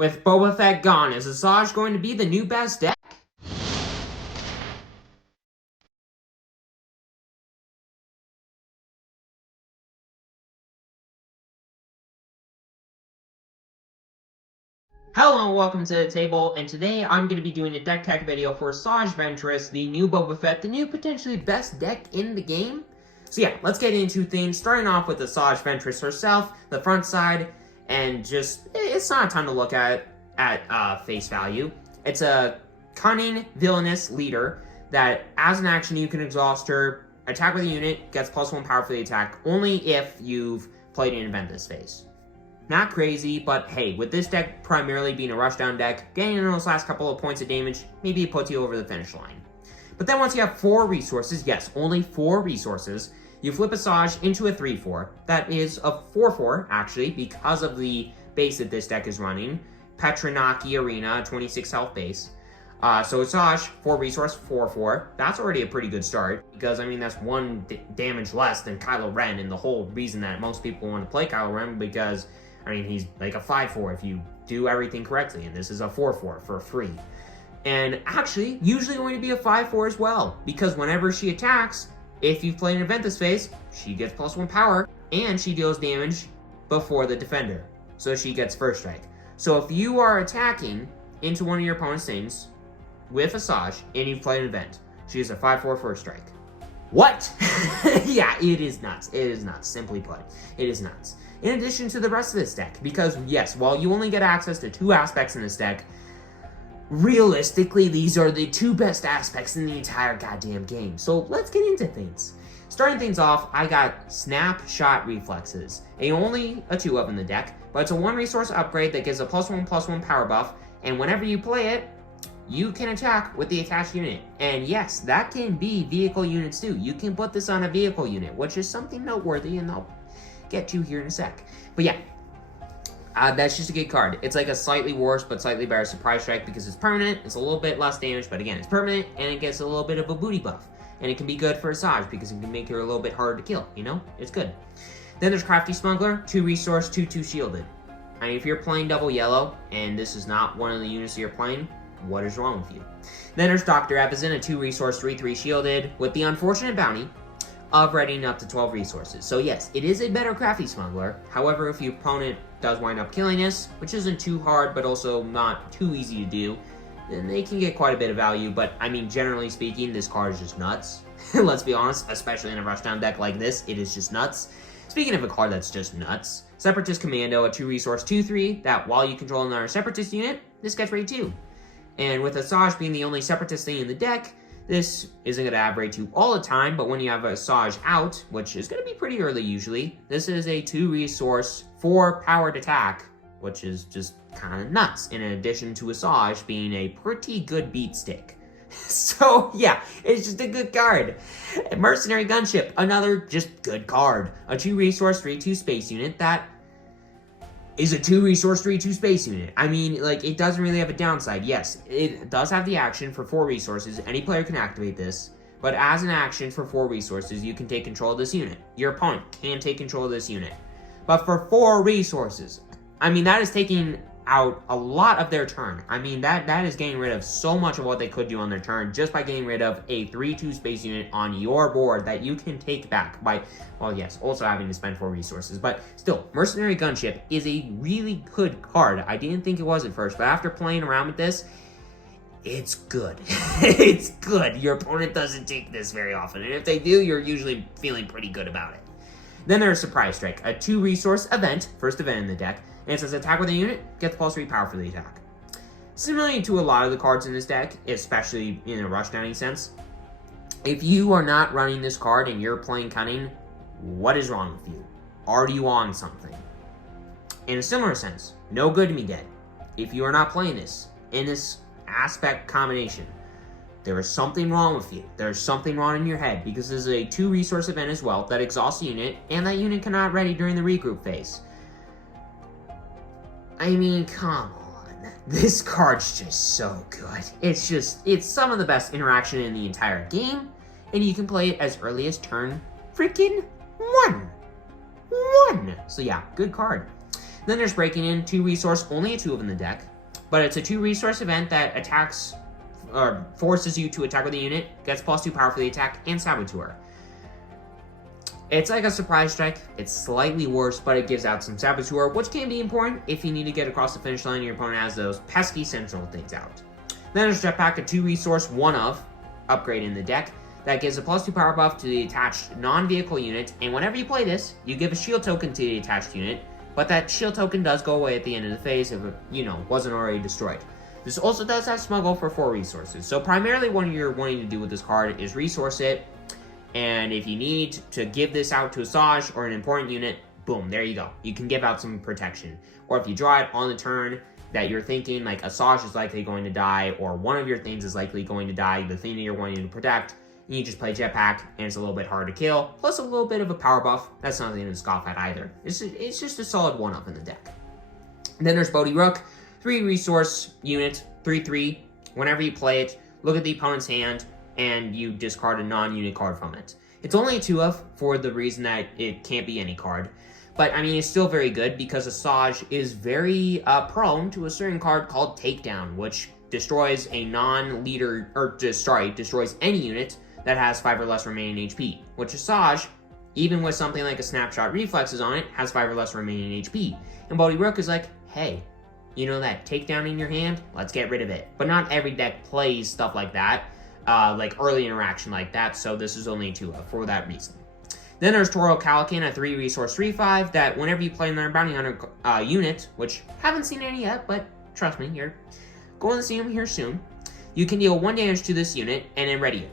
With Boba Fett gone, is Asajj going to be the new best deck? Hello and welcome to the table, and today I'm going to be doing a deck tech video for Asajj Ventress, the new Boba Fett, the new potentially best deck in the game. So yeah, let's get into things, starting off with Asajj Ventress herself, the front side, and just, it's not a ton to look at face value. It's a cunning, villainous leader that, as an action, you can exhaust her, attack with a unit, gets +1 power for the attack, only if you've played an event this phase. Not crazy, but hey, with this deck primarily being a rushdown deck, getting in those last couple of points of damage, maybe it puts you over the finish line. But then once you have 4 resources, yes, only 4 resources, you flip Asajj into a 3/4. That is a 4/4, actually, because of the base that this deck is running. Petranaki Arena, 26 health base. So Asajj, 4 resource, 4/4. That's already a pretty good start, because, I mean, that's 1 damage less than Kylo Ren, and the whole reason that most people want to play Kylo Ren, because I mean, he's like a 5/4 if you do everything correctly, and this is a 4/4 for free. And actually, usually going to be a 5/4 as well, because whenever she attacks, if you've played an event this phase, she gets +1 power, and she deals damage before the defender. So she gets first strike. So if you are attacking into one of your opponent's things with Asajj, and you've played an event, she is a 5/4 first strike. What? Yeah, it is nuts. It is nuts. Simply put, it is nuts. In addition to the rest of this deck, because yes, while you only get access to 2 aspects in this deck, realistically, these are the 2 best aspects in the entire goddamn game. So let's get into things. Starting things off, I got Snapshot Reflexes. Only a 2 of in the deck, but it's a 1 resource upgrade that gives a +1/+1 power buff, and whenever you play it, you can attack with the attached unit. And yes, that can be vehicle units too. You can put this on a vehicle unit, which is something noteworthy, and I'll get to here in a sec. But yeah, that's just a good card. It's like a slightly worse but slightly better surprise strike because it's permanent. It's a little bit less damage, but again, it's permanent, and it gets a little bit of a booty buff. And it can be good for Asajj because it can make her a little bit harder to kill, you know? It's good. Then there's Crafty Smuggler, 2 resource, 2/2 shielded. I mean, if you're playing double yellow, and this is not one of the units that you're playing, what is wrong with you? Then there's Dr. Epizin, a 2 resource, 3/3 shielded, with the unfortunate bounty of readying up to 12 resources. So yes, it is a better Crafty Smuggler. However, if your opponent does wind up killing this, which isn't too hard, but also not too easy to do, then they can get quite a bit of value. But I mean, generally speaking, this card is just nuts. Let's be honest, especially in a rushdown deck like this, it is just nuts. Speaking of a card that's just nuts, Separatist Commando, a 2 resource, 2/3, that while you control another Separatist unit, this gets raid 2. And with Asajj being the only Separatist thing in the deck, this isn't going to have raid 2 all the time, but when you have Asajj out, which is going to be pretty early usually, this is a 2 resource, 4 powered attack, which is just kind of nuts, in addition to Asajj being a pretty good beat stick. So yeah, it's just a good card. Mercenary Gunship, another just good card. A 2 resource, 3/2 space unit that is a 2 resource, 3/2 space unit. I mean, like, it doesn't really have a downside. Yes, it does have the action for 4 resources. Any player can activate this, but as an action for 4 resources, you can take control of this unit. Your opponent can take control of this unit. But for 4 resources, I mean, that is taking out a lot of their turn. I mean, that is getting rid of so much of what they could do on their turn just by getting rid of a 3/2 space unit on your board that you can take back by, well, yes, also having to spend 4 resources. But still, Mercenary Gunship is a really good card. I didn't think it was at first, but after playing around with this, it's good. It's good. Your opponent doesn't take this very often, and if they do, you're usually feeling pretty good about it. Then there's Surprise Strike, a 2 resource event, first event in the deck, and it says attack with a unit, gets +3 power for the attack. Similarly to a lot of the cards in this deck, especially in a rushdowning sense, if you are not running this card and you're playing Cunning, what is wrong with you? Are you on something? In a similar sense, No Good Me Dead. If you are not playing this, in this aspect combination, there is something wrong with you. There's something wrong in your head, because this is a 2 resource event as well that exhausts a unit, and that unit cannot ready during the regroup phase. I mean, come on. This card's just so good. It's some of the best interaction in the entire game, and you can play it as early as turn freaking 1. So yeah, good card. Then there's Breaking In, 2 resource, only a 2 of in the deck, but it's a 2 resource event that attacks or forces you to attack with a unit, gets +2 power for the attack, and Saboteur. It's like a surprise strike. It's slightly worse, but it gives out some Saboteur, which can be important if you need to get across the finish line and your opponent has those pesky Sentinel things out. Then there's Jetpack, a 2 resource, 1 of upgrade in the deck that gives a +2 power buff to the attached non-vehicle unit, and whenever you play this, you give a shield token to the attached unit, but that shield token does go away at the end of the phase if it, wasn't already destroyed. This also does have Smuggle for 4 resources, so primarily what you're wanting to do with this card is resource it, and if you need to give this out to Asajj or an important unit, boom, there you go. You can give out some protection. Or if you draw it on the turn that you're thinking, like Asajj is likely going to die, or one of your things is likely going to die, the thing that you're wanting to protect, you just play Jetpack, and it's a little bit hard to kill, plus a little bit of a power buff. That's nothing to scoff at either. It's just a solid 1-up in the deck. Then there's Bodhi Rook, 3 resource unit, 3/3. Whenever you play it, look at the opponent's hand, and you discard a non-unit card from it. It's only a 2-of for the reason that it can't be any card. But, I mean, it's still very good because Asajj is very prone to a certain card called Takedown, which destroys a non-leader, or destroys any unit that has 5 or less remaining HP, which Asajj, even with something like a Snapshot Reflexes on it, has 5 or less remaining HP. And Bodhi Rook is like, hey, you know that takedown in your hand? Let's get rid of it. But not every deck plays stuff like that, like early interaction like that, so this is only a 2-of for that reason. Then there's Toro Calican, a 3 resource 3/5, that whenever you play another Bounty Hunter unit, which haven't seen any yet, but trust me, you're going to see them here soon, you can deal 1 damage to this unit and then ready it.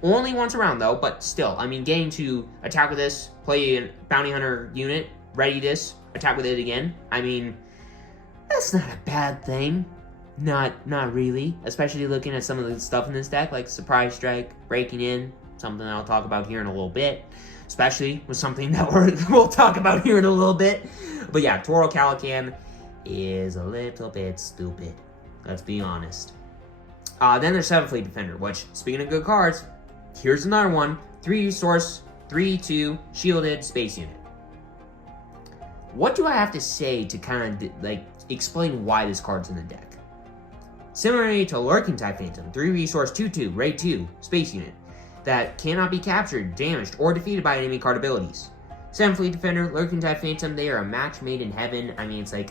Only once around though, but still, I mean, getting to attack with this, play a Bounty Hunter unit, ready this, attack with it again, I mean, that's not a bad thing. Not really, especially looking at some of the stuff in this deck, like Surprise Strike, Breaking In, something I'll talk about here in a little bit, especially with something that we'll talk about here in a little bit. But yeah, Toro Calican is a little bit stupid, let's be honest. Then there's 7 Fleet Defender, which, speaking of good cards, here's another one, 3 resource, 3/2, shielded space unit. What do I have to say to kind of, like, explain why this card's in the deck? Similarly to Lurking Type Phantom, 3 resource 2/2, raid 2, space unit, that cannot be captured, damaged, or defeated by enemy card abilities. 7 Fleet Defender, Lurking Type Phantom, they are a match made in heaven. I mean, it's like,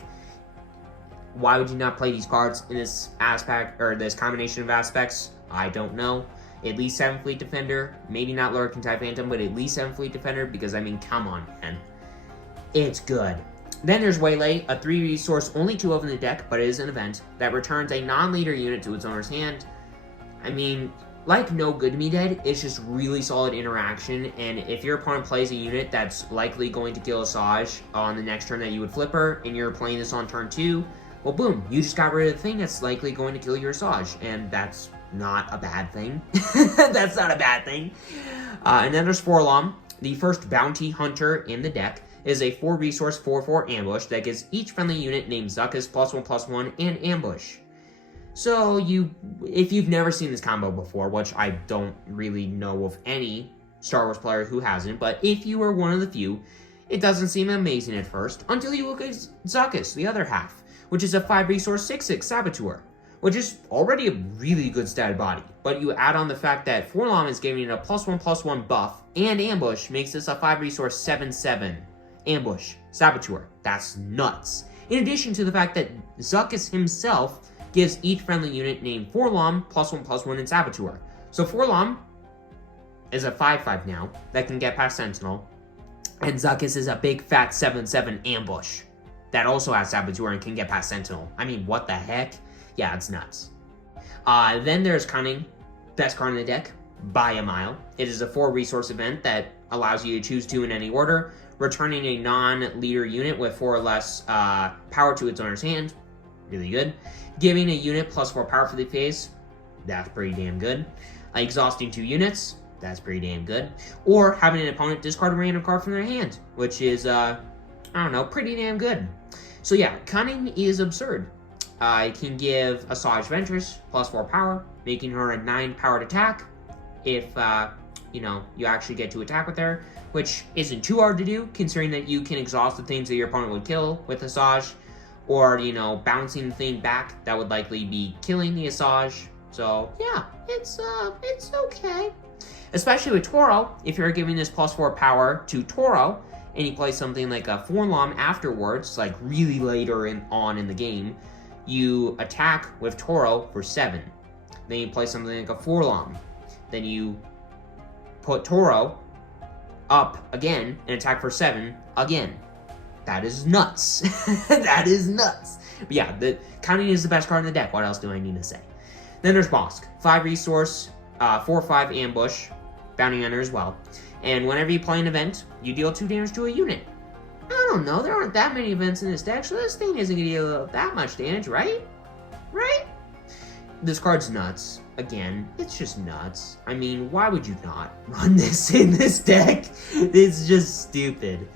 why would you not play these cards in this aspect, or this combination of aspects? I don't know. At least 7 Fleet Defender, maybe not Lurking Type Phantom, but at least 7 Fleet Defender, because I mean, come on, man. It's good. Then there's Waylay, a 3 resource, only 2 of in the deck, but it is an event, that returns a non-leader unit to its owner's hand. I mean, like No Good Me Dead, it's just really solid interaction, and if your opponent plays a unit that's likely going to kill Asajj on the next turn that you would flip her, and you're playing this on turn 2, well boom, you just got rid of the thing that's likely going to kill your Asajj, and that's not a bad thing. That's not a bad thing. And then there's Forlom, the first Bounty Hunter in the deck, is a 4 resource 4/4 ambush that gives each friendly unit named Zuckuss +1/+1 and ambush. So if you've never seen this combo before, which I don't really know of any Star Wars player who hasn't, but if you are one of the few, it doesn't seem amazing at first until you look at Zuckuss, the other half, which is a 5 resource 6/6 Saboteur, which is already a really good stat body. But you add on the fact that Forlom is giving it a +1/+1 buff, and ambush makes this a 5 resource 7/7 ambush Saboteur. That's nuts. In addition to the fact that Zuckuss himself gives each friendly unit named Forlom +1/+1 in Saboteur. So Forlom is a 5/5 now that can get past Sentinel, and Zuckuss is a big fat 7/7 ambush that also has Saboteur and can get past Sentinel. I mean, what the heck? Yeah, it's nuts. Then there's Cunning, best card in the deck, by a mile. It is a 4 resource event that allows you to choose 2 in any order, returning a non-leader unit with 4 or less power to its owner's hand. Really good. Giving a unit +4 power for the phase. That's pretty damn good. Exhausting 2 units. That's pretty damn good. Or having an opponent discard a random card from their hand, which is, I don't know, pretty damn good. So yeah, Cunning is absurd. It can give Asajj Ventress +4 power, making her a 9 powered attack if you know, you actually get to attack with her, which isn't too hard to do, considering that you can exhaust the things that your opponent would kill with Asajj, or, you know, bouncing the thing back that would likely be killing the Asajj. So, yeah, it's okay. Especially with Toro, if you're giving this +4 power to Toro, and you play something like a Forlom afterwards, like really later on in the game, you attack with Toro for 7. Then you play something like a Forlom. Then you put Toro up again and attack for 7 again. That is nuts. That is nuts. But yeah, the Counting is the best card in the deck. What else do I need to say? Then there's Bosk. 5 resource, 4/5 ambush, bounty hunter as well. And whenever you play an event, you deal 2 damage to a unit. I don't know, there aren't that many events in this deck, so this thing isn't gonna deal that much damage, right? Right? This card's nuts. Again, it's just nuts. I mean, why would you not run this in this deck? It's just stupid.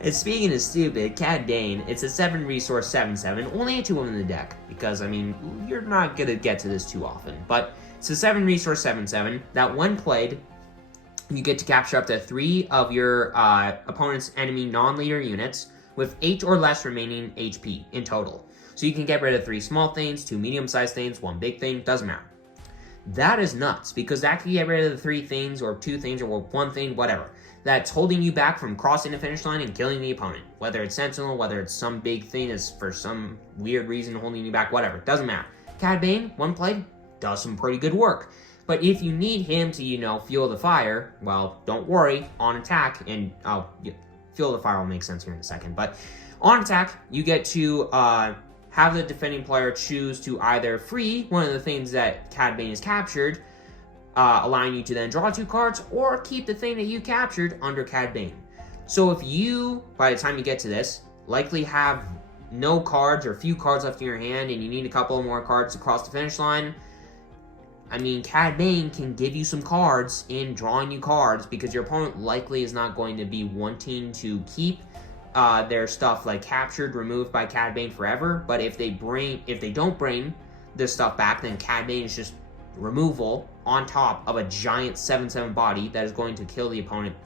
And speaking of stupid, Cad Bane, it's a 7 resource 7/7, only a 2 in the deck, because, I mean, you're not gonna get to this too often. But it's a 7 resource 7/7 that when played, you get to capture up to 3 of your opponent's enemy non-leader units with 8 or less remaining HP in total. So you can get rid of 3 small things, 2 medium-sized things, 1 big thing, doesn't matter. That is nuts, because that can get rid of the 3 things, or 2 things, or 1 thing, whatever, that's holding you back from crossing the finish line and killing the opponent. Whether it's Sentinel, whether it's some big thing is for some weird reason holding you back, whatever, doesn't matter. Cad Bane, when played, does some pretty good work. But if you need him to, you know, fuel the fire, well, don't worry, on attack, and fuel the fire will make sense here in a second, but on attack, you get to have the defending player choose to either free one of the things that Cad Bane has captured, allowing you to then draw 2 cards, or keep the thing that you captured under Cad Bane. So if you, by the time you get to this, likely have no cards or few cards left in your hand, and you need a couple more cards to cross the finish line, I mean, Cad Bane can give you some cards in drawing you cards, because your opponent likely is not going to be wanting to keep their stuff like captured, removed by Cad Bane forever. But if they don't bring this stuff back, then Cad Bane is just removal on top of a giant 7/7 body that is going to kill the opponent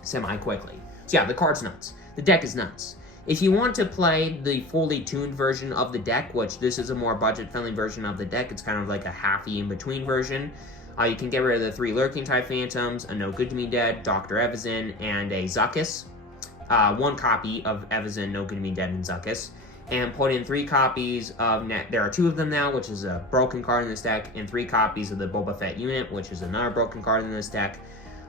semi-quickly. So yeah, the card's nuts. The deck is nuts. If you want to play the fully tuned version of the deck, which this is a more budget-friendly version of the deck, it's kind of like a halfy in-between version, you can get rid of the 3 Lurking Type Phantoms, a No Good To Me Dead, Dr. Evazan, and a Zuckuss. 1 copy of Evazan, No Good To Me Dead, and Zuckuss. And put in 3 copies of, there are 2 of them now, which is a broken card in this deck, and 3 copies of the Boba Fett unit, which is another broken card in this deck.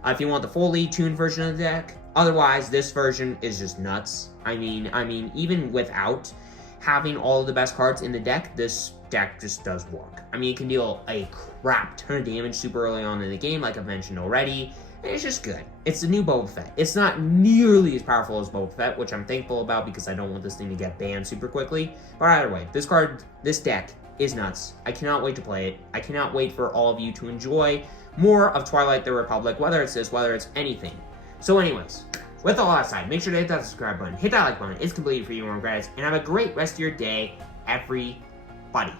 If you want the fully tuned version of the deck, otherwise, this version is just nuts. I mean, even without having all of the best cards in the deck, this deck just does work. I mean, it can deal a crap ton of damage super early on in the game, like I've mentioned already, and it's just good. It's the new Boba Fett. It's not nearly as powerful as Boba Fett, which I'm thankful about, because I don't want this thing to get banned super quickly. But either way, this deck is nuts. I cannot wait to play it. I cannot wait for all of you to enjoy more of Twilight the Republic, whether it's this, whether it's anything. So anyways, with all that aside, make sure to hit that subscribe button, hit that like button, it's completely free, no regrets, and have a great rest of your day, everybody.